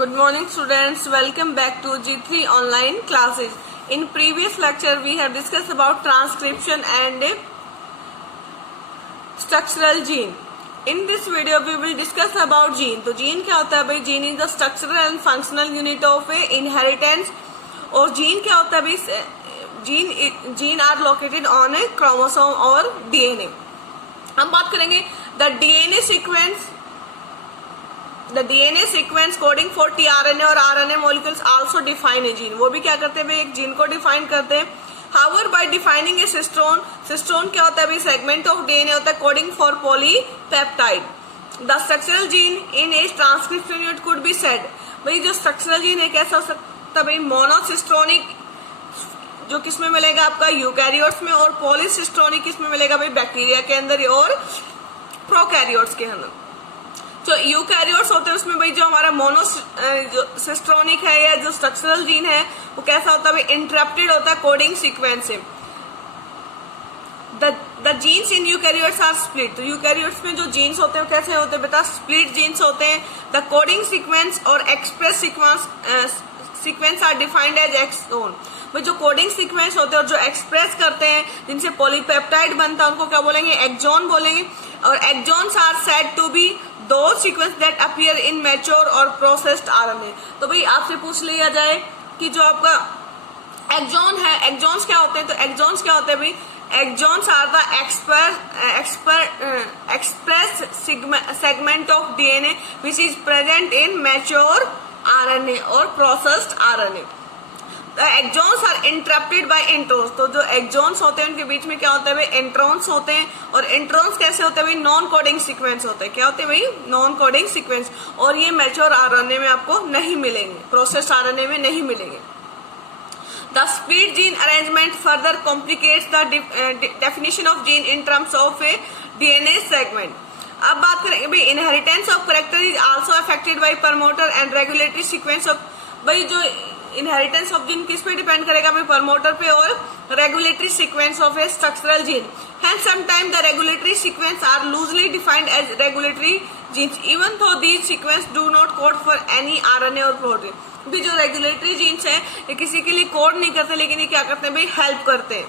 Good morning students, welcome back to G3 online classes. In previous lecture we have discussed about transcription and structural gene. In this video we will discuss about gene. तो gene क्या होता है भाई? Gene is the structural and functional unit of inheritance. और gene क्या होता है भाई? Gene are located on a chromosome और DNA. हम बात करेंगे the DNA sequence coding for tRNA और RNA molecules also define a gene. वो भी क्या करते हैं भाई? एक जीन को डिफाइन करते हैं. However, by defining a cistone क्या होता है भाई? सेगमेंट ऑफ DNA होता है coding for polypeptide. The structural gene in A transcription unit could be said. भाई जो स्ट्रक्चरल जीन है कैसा हो सकता है भाई? मोनोसिस्ट्रोनिक जो किसमें मिलेगा आपका? यूकैरियोट्स में. और पॉलीसिस्ट्रोनिक किसमें मिलेगा भाई? बैक्टीरिया के अंदर और प्रोकैरियोट्स के अंदर. जो यूकैरियोट्स होते हैं उसमें भाई जो हमारा मोनोसिस्ट्रोनिक है या जो स्ट्रक्चरल जीन है वो कैसा होता है भाई? इंटरप्टेड होता है कोडिंग सीक्वेंस से. The genes in eukaryotes are split. तो यूकैरियोट्स में जो जीन्स होते हैं वो कैसे होते हैं बेटा? स्प्लिट जीन्स होते हैं. द कोडिंग सीक्वेंस और express sequence are defined as exon. भाई जो कोडिंग सीक्वेंस होते हैं और जो एक्सप्रेस करते हैं जिनसे पॉलीपेप्टाइड बनता है उनको क्या बोलेंगे? एक्सोन बोलेंगे. और exons are said to be दो sequence that appear in mature और प्रोसेस्ड आरएनए. तो भाई आपसे पूछ लिया जाए कि जो आपका एक्सोन है, एक्सोन्स क्या होते हैं? तो एक्सोन्स क्या होते हैं भाई? Exons are the express segment of DNA which is present in mature RNA और processed RNA. Exons are interrupted by introns. तो जो एक्सोन्स होते हैं उनके बीच में क्या होता है भाई? इंट्रोन्स होते हैं. और इंट्रोन्स कैसे होते हैं भाई? नॉन कोडिंग सीक्वेंस होते हैं. क्या होते हैं भाई? Non coding sequence. और ये मैच्योर आरएनए में आपको नहीं मिलेंगे, प्रोसेस्ड आरएनए में नहीं मिलेंगे. The split gene arrangement further complicates the definition of gene in terms of A DNA segment. अब बात करेंगे भाई inheritance of character is also affected by promoter and regulatory sequence of. भाई जो इनहेरिटेंस ऑफ जीन किस पे depend करेगा भाई? प्रमोटर पे और regulatory sequence of A structural gene. Hence sometimes the regulatory sequence are loosely defined as regulatory genes even though these sequence do not code for any RNA or protein. भी जो regulatory jeans हैं ये किसी के लिए code नहीं करते लेकिन ये क्या करते हैं भाई? हेल्प करते हैं.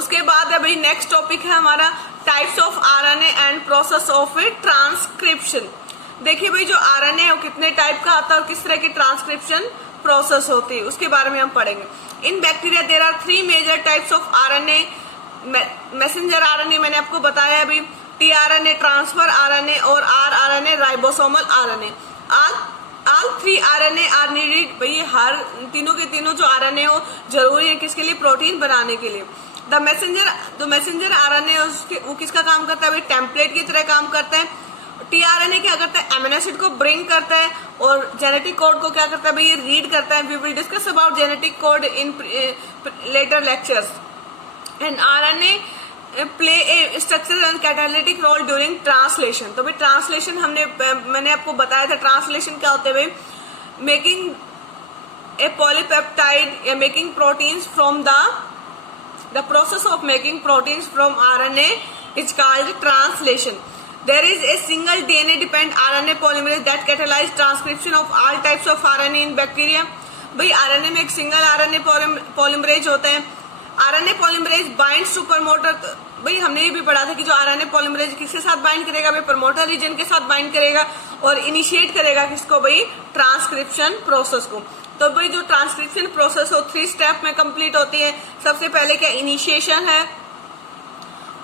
उसके बाद है भाई नेक्स्ट टॉपिक है हमारा types of RNA and process of A transcription. देखिए भाई जो आरएनए है वो कितने टाइप का आता है और किस तरह की ट्रांसक्रिप्शन प्रोसेस होती है उसके बारे में हम पढ़ेंगे. In bacteria there are 3 major types of RNA. Messenger RNA मैंने आपको बताया अभी, टीआरएनए, ट्रांसफर आरएनए और rRNA, ribosomal RNA. All 3 RNA are needed. भाई हर तीनों के तीनों जो आरएनए हो जरूरी है किसके लिए? प्रोटीन बनाने के लिए. द मैसेंजर आरएनए वो किसका काम करता है भाई? टेम्पलेट की तरह काम करता है. टीआरएनए क्या करता है? एमिनो एसिड को ब्रिंग करता है और जेनेटिक कोड को क्या करता है भाई? ये रीड करता है. We will discuss about genetic code in later lectures. And RNA play a structural and catalytic role during translation. तो भाई ट्रांसलेशन मैंने आपको बताया था. ट्रांसलेशन क्या होते हैं भाई? मेकिंग ए पॉलीपेप्टाइड या making proteins from the process of making proteins from RNA is called translation. There is a single DNA dependent RNA polymerase that catalyzes transcription of all types of RNA in bacteria. भाई RNA में एक single RNA polymerase होता है. RNA polymerase binds to promoter. भाई हमने ये भी पढ़ा था कि जो RNA polymerase किसके साथ बाइंड करेगा भाई? प्रमोटर रीजन के साथ बाइंड करेगा और इनिशिएट करेगा किसको भाई? ट्रांसक्रिप्शन प्रोसेस को. तो भाई जो ट्रांसक्रिप्शन प्रोसेस हो 3 स्टेप में कंप्लीट होती है. सबसे पहले क्या? इनिशिएशन है.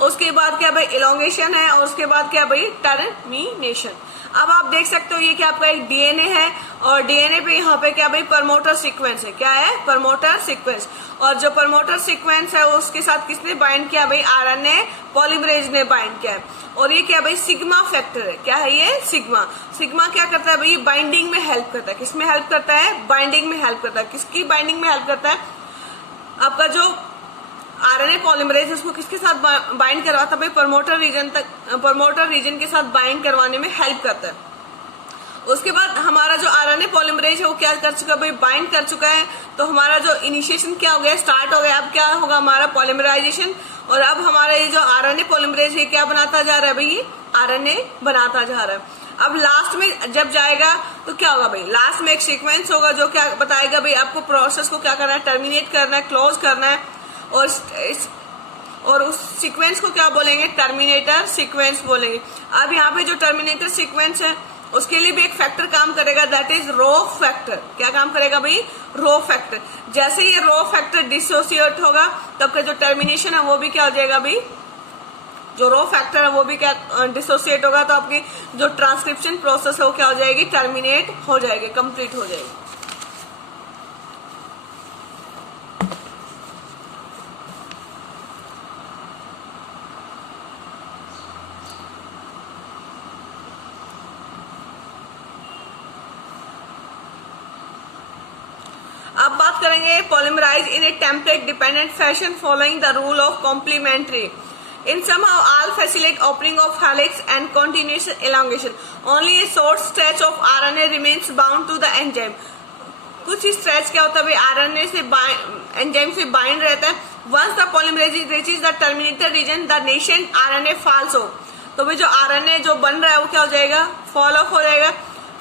उसके बाद क्या भाई? इलोंगेशन है. और उसके बाद क्या भाई? टर्मिनेशन. अब आप देख सकते हो ये क्या आपका एक डीएनए है और डीएनए पे यहाँ पे क्या भाई? प्रमोटर सीक्वेंस है. क्या है? Promoter sequence. और जो प्रमोटर सीक्वेंस है उसके साथ किसने बाइंड किया भाई? आरएनए पॉलीमरेज ने बाइंड किया है. और ये क्या भाई? सिग्मा फैक्टर है. क्या है ये? सिग्मा. सिग्मा क्या करता है भाई? बाइंडिंग में हेल्प करता है. किसमें हेल्प करता है? बाइंडिंग में हेल्प करता है. किसकी बाइंडिंग में हेल्प करता है? आपका जो आरएनए पॉलीमरेज उसको किसके साथ बाइंड करवाता है भाई? प्रमोटर रीजन के साथ बाइंड करवाने में हेल्प करता है. उसके बाद हमारा जो आरएनए पॉलीमरेज है वो क्या कर चुका है भाई? बाइंड कर चुका है. तो हमारा जो इनिशिएशन क्या हो गया? स्टार्ट हो गया. अब क्या होगा? हमारा पॉलीमराइजेशन. और अब हमारा ये जो आरएनए पॉलीमरेज है क्या बनाता जा रहा है भाई? आरएनए बनाता जा रहा है. अब लास्ट में जब जाएगा तो क्या होगा भाई, लास्ट में एक सीक्वेंस होगा जो क्या बताएगा भाई आपको प्रोसेस को क्या करना है, टर्मिनेट करना है, क्लोज करना है, और उस सीक्वेंस को क्या बोलेंगे, टर्मिनेटर सीक्वेंस बोलेंगे। अब यहाँ पे जो टर्मिनेटर सीक्वेंस है उसके लिए भी एक फैक्टर काम करेगा, दैट इज रो फैक्टर। क्या काम करेगा भाई, रो फैक्टर। जैसे ये रो फैक्टर डिसोसिएट होगा तब का जो टर्मिनेशन है वो भी क्या हो जाएगा भाई, जो रो फैक्टर है वो भी क्या डिसोसिएट होगा, तो आपकी जो ट्रांसक्रिप्शन प्रोसेस है वो क्या हो जाएगी, टर्मिनेट हो जाएगी, कंप्लीट हो जाएगी। अब बात करेंगे polymerise in a template dependent fashion following the rule of complementary in somehow all facilitate opening of helix and continuous elongation. Only a short stretch of RNA remains bound to the enzyme. कुछ stretch क्या होता है भाई, RNA से enzyme से bind रहता है। Once the polymerase reaches the terminator region the nascent RNA falls off, तो भाई जो आरएनए जो बन रहा है वो क्या हो जाएगा, फॉल ऑफ हो जाएगा।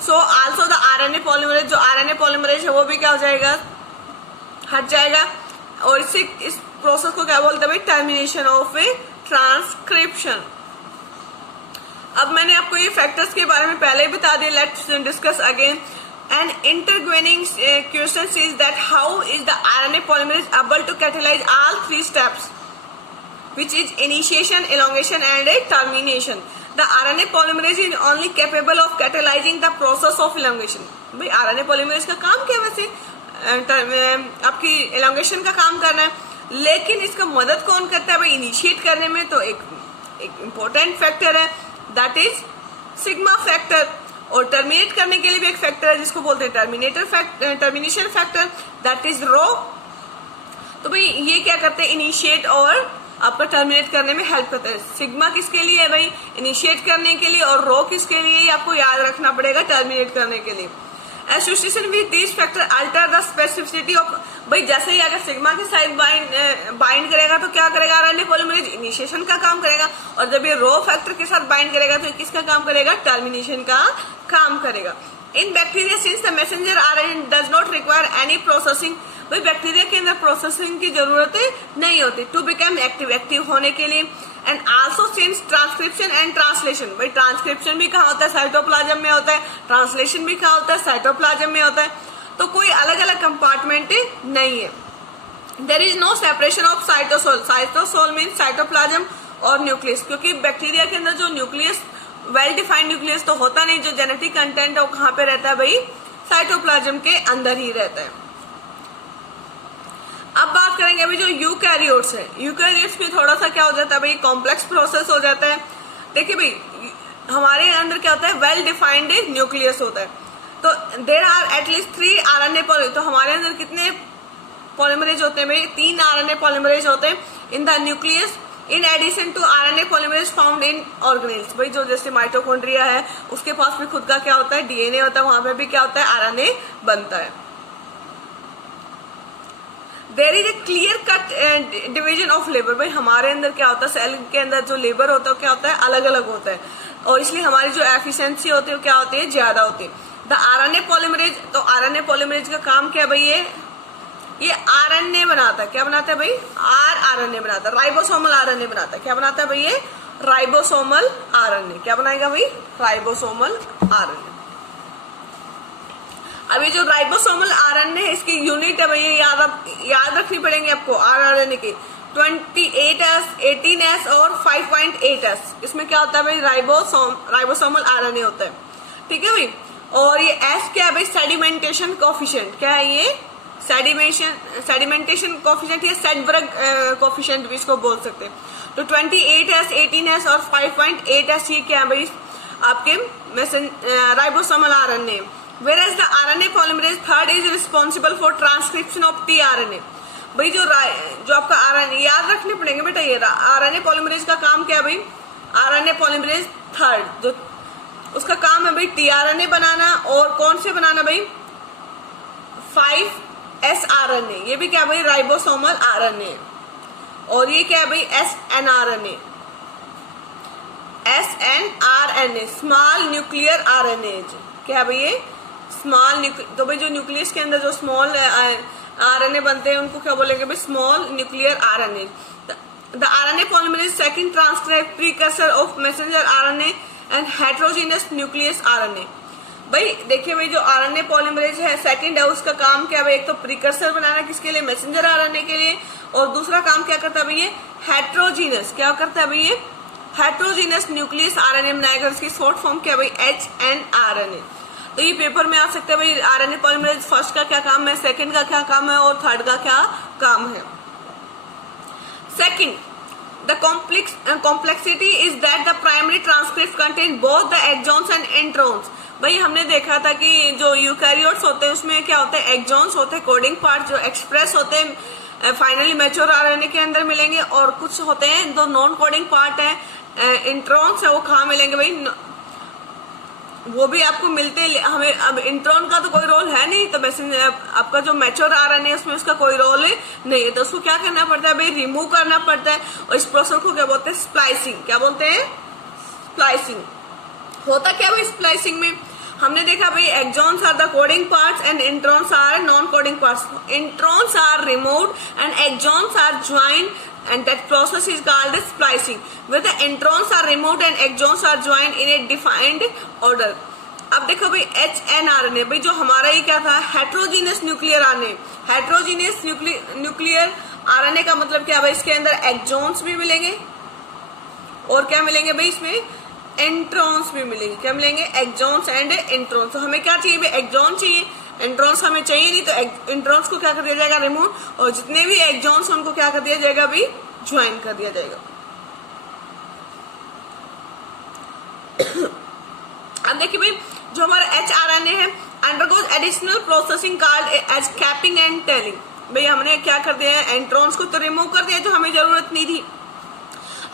So also the RNA polymerase, जो आरएनए पॉलीमरेज है वो भी क्या हो जाएगा, हट जाएगा। और इस प्रोसेस को क्या बोलते हैं भाई, टर्मिनेशन ऑफ ए ट्रांसक्रिप्शन। अब मैंने आपको ये फैक्टर्स के बारे में पहले ही बता दिया, let's discuss again. An intervening question is that how is the RNA polymerase able to catalyze all 3 steps which is initiation, elongation and a termination. The RNA polymerase is only capable of catalyzing the process of elongation. भाई RNA polymerase का काम क्या वैसे, आपकी elongation का काम करना है, लेकिन इसका मदद कौन करता है भाई इनिशिएट करने में, तो एक इम्पोर्टेंट फैक्टर है दैट इज सिग्मा फैक्टर। और टर्मिनेट करने के लिए भी एक फैक्टर है जिसको बोलते हैं टर्मिनेशन फैक्टर, दैट इज रो। तो भाई ये क्या करते हैं, इनिशिएट और आपका टर्मिनेट करने में हेल्प करते हैं। सिग्मा किसके लिए है भाई, इनिशिएट करने के लिए, और रो किसके लिए, आपको याद रखना पड़ेगा, टर्मिनेट करने के लिए। Association with this factor alter the specificity of, भाई जैसे ही अगर सिग्मा के साथ बाइंड करेगा तो क्या करेगा, आरएनए पॉलीमरेज इनिशिएशन का काम करेगा, और जब ये रो फैक्टर के साथ बाइंड करेगा तो किसका काम करेगा, टर्मिनेशन का काम करेगा। इन bacteria since the messenger RNA does not require any processing, भाई बैक्टीरिया के अंदर प्रोसेसिंग की जरूरत नहीं होती टू बिकम एक्टिव होने के लिए। And also since transcription and translation, भाई ट्रांसक्रिप्शन भी कहाँ होता है, साइटोप्लाज्म में होता है, ट्रांसलेशन भी कहाँ होता है, साइटोप्लाज्म में होता है, तो कोई अलग अलग कंपार्टमेंट नहीं है। There is no separation of cytosol, cytosol means cytoplasm और न्यूक्लियस, क्योंकि बैक्टीरिया के अंदर जो न्यूक्लियस वेल डिफाइंड न्यूक्लियस तो होता नहीं, जो जेनेटिक कंटेंट है वो कहाँ पे रहता है भाई, साइटोप्लाज्म के अंदर ही रहता है। अब बात करेंगे अभी जो यूकैरियोट्स है, यूकैरियोट्स में थोड़ा सा क्या हो जाता है भाई, कॉम्प्लेक्स प्रोसेस हो जाता है। देखिए भाई हमारे अंदर क्या होता है, वेल डिफाइंड न्यूक्लियस होता है, तो there are at least 3 RNA polymerase, तो हमारे अंदर कितने पॉलीमरेज होते हैं भाई, 3 आरएनए पॉलीमरेज होते हैं in the nucleus, in addition to RNA polymerase found in organelles. भाई जो जैसे माइटोकॉन्ड्रिया है उसके पास भी खुद का क्या होता है, डीएनए होता है, वहां पे भी क्या होता है, आरएनए बनता है। There is a clear cut division of labour, भाई हमारे अंदर क्या होता है, सेल के अंदर जो लेबर होता है क्या होता है, अलग अलग होता है, और इसलिए हमारी जो एफिशिएंसी होती है क्या होती है, ज्यादा होती है। द आरएनए पॉलीमरेज, तो आरएनए पॉलीमरेज का काम क्या है भाई, ये आरएनए बनाता है, क्या बनाता है भाई, आरएनए बनाता है, राइबोसोमल आरएनए बनाता है, क्या बनाता है भाई ये, राइबोसोमल आरएनए, क्या बनाएगा भाई, राइबोसोमल आरएनए। अभी जो राइबोसोमल आरएनए है इसकी यूनिट है भाई, याद रखनी पड़ेंगे आपको, आरएनए की 28S, 18S और 5.8S, इसमें क्या होता है भाई, राइबोसोमल आरएनए होता है, ठीक है भाई। और ये S क्या है भाई, सेडिमेंटेशन कोफिशिएंट, क्या है ये, सेडिमेंटेशन कोफिशिएंट या सेडबर्ग कोफिशिएंट भी इसको बोल सकते हैं। तो 28S, 18S और 5.8S ये क्या है भाई, आपके ribosomal RNA. Whereas the RNA polymerase third is responsible for transcription of tRNA, भाई जो आपका आरएनए याद रखने पड़ेंगे बेटा, ये आरएनए पॉलीमरेज का काम क्या है भाई, आरएनए पॉलीमरेज थर्ड जो उसका काम है भाई टीआरएनए बनाना, और कौन से बनाना भाई, 5S आरएनए, ये भी क्या भाई, राइबोसोमल आरएनए, और ये क्या है भाई, SNRNA। SNRNA, small nuclear RNA। क्या भाई ये स्मॉल, तो भाई जो न्यूक्लियस के अंदर जो स्मॉल RNA बनते हैं उनको क्या बोलेंगे भाई, small nuclear RNA। The RNA polymerase second transcribe precursor of messenger RNA and heterogeneous nucleus RNA। भाई देखिए भाई जो RNA पॉलीमरेज है सेकंड है, उसका काम क्या है, एक तो प्रीकर्सर बनाना किसके लिए, मैसेंजर RNA के लिए, और दूसरा काम क्या करता है भाई ये हेट्रोजीनस, क्या करता है भाई ये हेट्रोजीनस न्यूक्लियस RNA बनाएगा। इसकी शॉर्ट फॉर्म क्या है भाई HNRNA। तो ये पेपर में आ सकता है भाई RNA पॉलीमरेज फर्स्ट का क्या काम है, सेकंड का क्या काम है और थर्ड का क्या काम है। Second, the complexity is that the primary transcript contain both the exons and introns। भाई हमने देखा था कि जो यूकैरियोट्स होते हैं उसमें क्या होता है, एक्सॉन्स होते हैं, कोडिंग पार्ट जो एक्सप्रेस होते हैं फाइनली मैच्योर RNA के अंदर मिलेंगे, और कुछ होते हैं जो नॉन कोडिंग पार्ट है इंट्रॉन्स है, वो कहाँ मिलेंगे भाई, वो भी आपको मिलते हैं। हमें अब इंट्रॉन का तो कोई रोल है नहीं, तो वैसे आपका जो मैच्योर RNA है उसमें उसका कोई रोल नहीं है, तो उसको क्या करना पड़ता है भाई, रिमूव करना पड़ता है। और इस प्रोसेस को क्या बोलते हैं, स्प्लाइसिंग। क्या बोलते हैं, स्प्लाइसिंग। होता क्या भाई स्प्लाइसिंग में, हमने देखा भाई exons are the coding parts and introns are non coding parts. Introns are removed and exons are joined and that process is called as splicing, where the introns are removed and exons are joined in a defined order। अब देखो भाई HNRNA, भाई जो हमारा ये क्या था, heterogeneous nuclear RNA। Heterogeneous nuclear RNA का मतलब क्या भाई, इसके अंदर एक्सॉन्स भी मिलेंगे और क्या मिलेंगे भाई, इसमें इंट्रॉन्स भी मिलेंगे। क्या मिलेंगे, एक्सॉन्स एंड इंट्रॉन्स। तो हमें क्या चाहिए भाई, एक्सॉन चाहिए, इंट्रॉन्स हमें चाहिए नहीं, तो इंट्रॉन्स को क्या कर दिया जाएगा, रिमूव, और जितने भी एक्सॉन्स उनको क्या कर दिया जाएगा भाई, ज्वाइन कर दिया जाएगा। अब देखिए भाई जो हमारा HRNA है undergoes additional processing called as capping and tailing. भाई हमने क्या कर दिया है, इंट्रॉन्स को तो रिमूव कर दिया जो हमें जरूरत नहीं थी।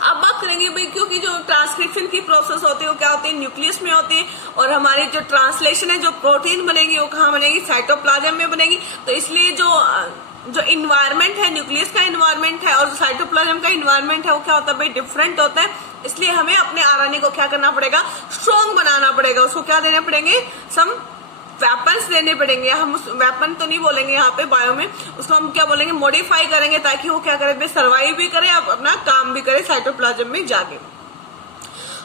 अब बात करेंगे भाई, क्योंकि जो ट्रांसक्रिप्शन की प्रोसेस होती है वो क्या होती है, न्यूक्लियस में होती है, और हमारी जो ट्रांसलेशन है, जो प्रोटीन बनेगी वो कहाँ बनेगी, साइटोप्लाज्म में बनेगी। तो इसलिए जो इन्वायरमेंट है, न्यूक्लियस का इन्वायरमेंट है और साइटोप्लाज्म का इन्वायरमेंट है, वो क्या होता है भाई, डिफरेंट होता है। इसलिए हमें अपने RNA को क्या करना पड़ेगा, स्ट्रॉन्ग बनाना पड़ेगा। उसको क्या देने पड़ेंगे, सम वेपन्स देने पड़ेंगे। हम उस वेपन तो नहीं बोलेंगे यहाँ पे बायो में, उसको हम क्या बोलेंगे, मॉडिफाई करेंगे, ताकि वो क्या करे, सर्वाइव भी करे, अपना काम भी करे साइटोप्लाज्म में जाके।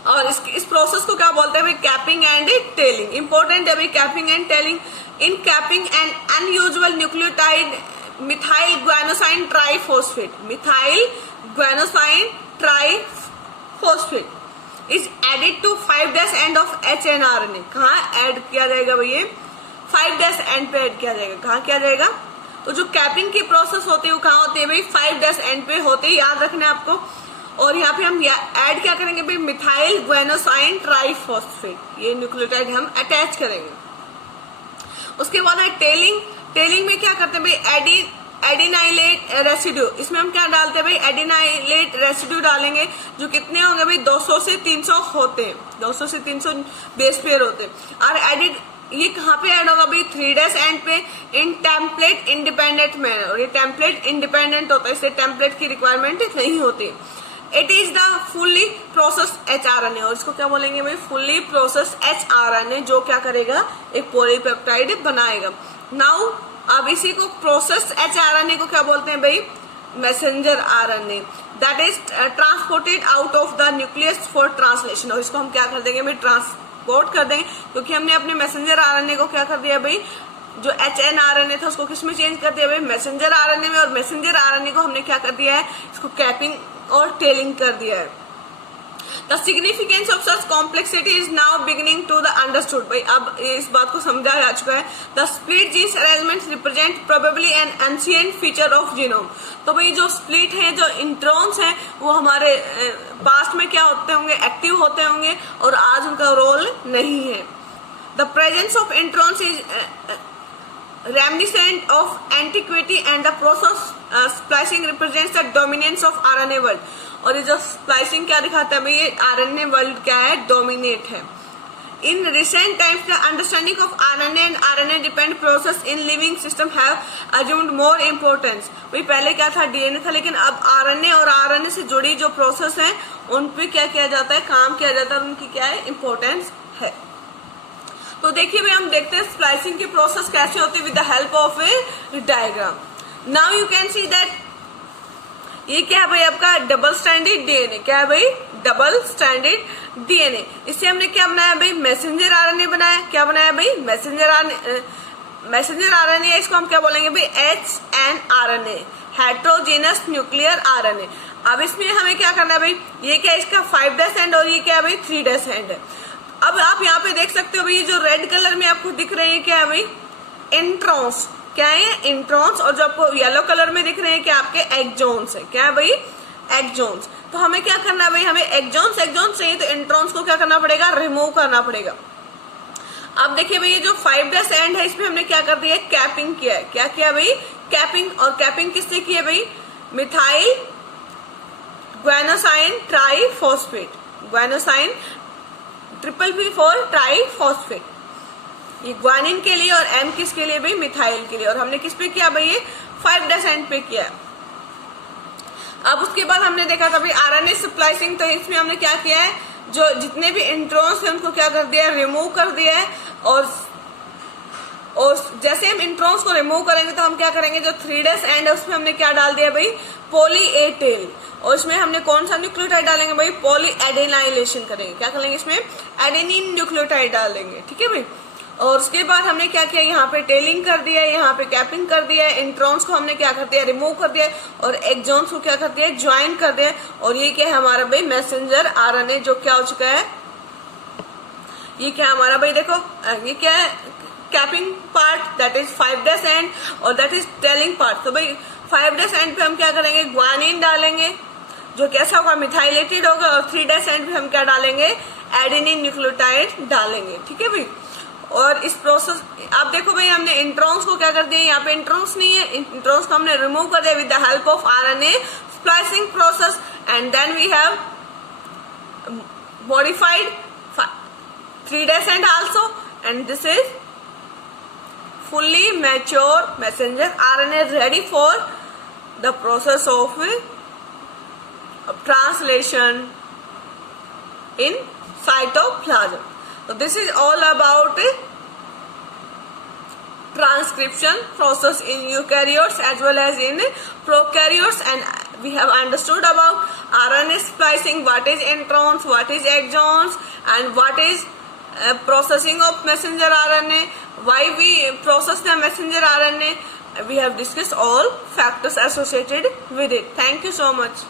और इस प्रोसेस को क्या बोलते हैं भाई, कैपिंग एंड टेलिंग। इंपॉर्टेंट है भाई capping and tailing. In capping and unusual nucleotide methyl guanosine triphosphate, methyl guanosine triphosphate is added to 5' end of HNRNA। कहाँ ऐड किया जाएगा भैया, 5' एंड पे ऐड किया जाएगा। कहाँ किया जाएगा, तो जो कैपिंग की प्रोसेस होती है वो कहाँ होती है भाई, 5' एंड पे होते ही, याद रखना है आपको। और यहाँ पे हम ऐड क्या करेंगे भाई, मिथाइल ग्वानोसाइन ट्राइफॉस्फेट, ये न्यूक्लियोटाइड हम अटैच करेंगे। उसके बाद है टेलिंग। टेलिंग में क्या करते हैं भाई, एडिनाइलेट रेसिड्यू। इसमें हम क्या डालते हैं भाई, एडिनाइलेट रेसिड्यू डालेंगे, जो कितने होंगे भाई, 200 से 300 होते हैं, 200 से 300 बेस पेयर होते हैं। और एडिड ये कहाँ पे ऐड होगा भाई, 3' एंड पे, इन टेम्पलेट इंडिपेंडेंट मैनर। और ये टेम्पलेट इंडिपेंडेंट होता है, इससे टेम्पलेट की रिक्वायरमेंट नहीं होती। It is the fully process HRNA, और इसको क्या बोलेंगे भाई, फुल्ली प्रोसेस HRNA, जो क्या करेगा, एक पॉलीपेप्टाइड बनाएगा। नाउ अब इसी को प्रोसेस HRNA को क्या बोलते हैं भाई, messenger RNA, that is transported out of the nucleus for translation. और इसको हम क्या कर देंगे भाई, ट्रांसपोर्ट कर देंगे, क्योंकि हमने अपने मैसेंजर RNA को क्या कर दिया भाई, जो HNRNA था उसको किस में चेंज कर दिया भाई, मैसेंजर RNA में। और मैसेंजर RNA को हमने क्या कर दिया है, इसको कैपिंग और टेलिंग कर दिया है। The significance of such complexity is now beginning to the understood। भाई अब इस बात को समझा जा चुका है। The split genes arrangements represent probably an ancient feature of genome। तो भाई जो स्प्लिट है, जो इंट्रॉन्स हैं, वो हमारे पास्ट में क्या होते होंगे, एक्टिव होते होंगे, और आज उनका रोल नहीं है। The presence of introns is reminiscent of antiquity and the process splicing represents the dominance of RNA world। और ये जो स्प्लाइसिंग क्या दिखाता है भाई, ये RNA वर्ल्ड क्या है, डोमिनेट है। In recent times, the understanding of RNA and RNA-dependent process in living system have assumed more importance. भाई पहले क्या था, DNA था, लेकिन अब RNA और RNA से जुड़ी जो प्रोसेस है उन पे क्या किया जाता है, काम किया जाता है, उनकी क्या है, इम्पोर्टेंस है। तो देखिए भाई, हम देखते हैं स्प्लाइसिंग की प्रोसेस कैसे होती है with the help of A diagram. Now you can see that ये क्या है भाई, आपका डबल स्टैंडर्ड डीएनए। क्या है भाई, डबल स्टैंडर्ड डीएनए। इससे हमने क्या बनाया भाई, मैसेंजर आरएनए बनाया। क्या बनाया भाई, मैसेंजर आरएनए। इसको हम क्या बोलेंगे भाई, HNRNA, हेट्रोजेनस न्यूक्लियर आरएनए। अब इसमें हमें क्या करना है भाई, ये क्या है, इसका 5' एंड और ये क्या है भाई, 3' एंड है। अब आप यहाँ पे देख सकते हो भाई, जो रेड कलर में आपको दिख रहे हैं क्या है भाई, इंट्रॉन्स। क्या है, इंट्रॉन्स। और जो आपको येलो कलर में दिख रहे हैं क्या, आपके एक्सॉन्स है। क्या है भाई, एक्सॉन्स। तो हमें क्या करना है भाई, हमें एक्सॉन्स चाहिए, तो इंट्रॉन्स को क्या करना पड़ेगा, रिमूव करना पड़ेगा। अब देखिए भाई, ये जो 5' एंड है, इसमें हमने क्या कर दिया, कैपिंग किया है। क्या किया भाई, कैपिंग। और कैपिंग किससे की है भाई, methyl guanosine triphosphate, guanosine PPP4 triphosphate. ये ग्वानिन के लिए और M किसके लिए भाई, मिथाइल के लिए। और हमने किस पे किया भाई, ये 5' एंड पे किया। अब उसके बाद हमने देखा था भाई आरएनए स्प्लाइसिंग। तो इसमें हमने क्या किया है, जो जितने भी इंट्रॉन्स है उनको क्या कर दिया है, रिमूव कर दिया है। और जैसे हम इंट्रॉन्स को रिमूव करेंगे तो हम क्या करेंगे, जो 3' एंड है उसमें हमने क्या डाल दिया भाई, पॉली ए टेल। और इसमें हमने कौन सा न्यूक्लियोटाइड डालेंगे भाई, पॉली एडेनाइलेशन करेंगे। क्या करेंगे, इसमें एडेनिन न्यूक्लियोटाइड डालेंगे। ठीक है भाई। और उसके बाद हमने क्या किया, यहाँ पे टेलिंग कर दिया है, यहाँ पे कैपिंग कर दिया है। इंट्रॉन्स को हमने क्या कर दिया, रिमूव कर दिया। और एक्सॉन्स को क्या कर दिया, ज्वाइन कर दिया। और ये क्या है हमारा भाई, मैसेंजर आरएनए, जो क्या हो चुका है, ये क्या हमारा भाई, देखो ये क्या है, capping part, that is 5' and, और दैट इज टेलिंग पार्ट। तो भाई 5' एंड पे हम क्या करेंगे, ग्वानिन डालेंगे, जो कैसा होगा, मिथाइलेटेड होगा। और 3' एंड पे हम क्या डालेंगे, एडेनिन न्यूक्लियोटाइड डालेंगे। ठीक है भाई। और इस प्रोसेस, आप देखो भाई, हमने इंट्रॉन्स को क्या कर दिया, यहाँ पे इंट्रॉन्स नहीं है, इंट्रॉन्स को हमने रिमूव कर दिया with the help of RNA splicing process. And then we have modified 3' end also, and this is fully mature messenger RNA ready for the process of translation in cytoplasm. So this is all about transcription process in eukaryotes as well as in prokaryotes, and we have understood about RNA splicing, what is introns, what is exons, and what is processing of messenger RNA, why we process the messenger RNA. We have discussed all factors associated with it. Thank you so much.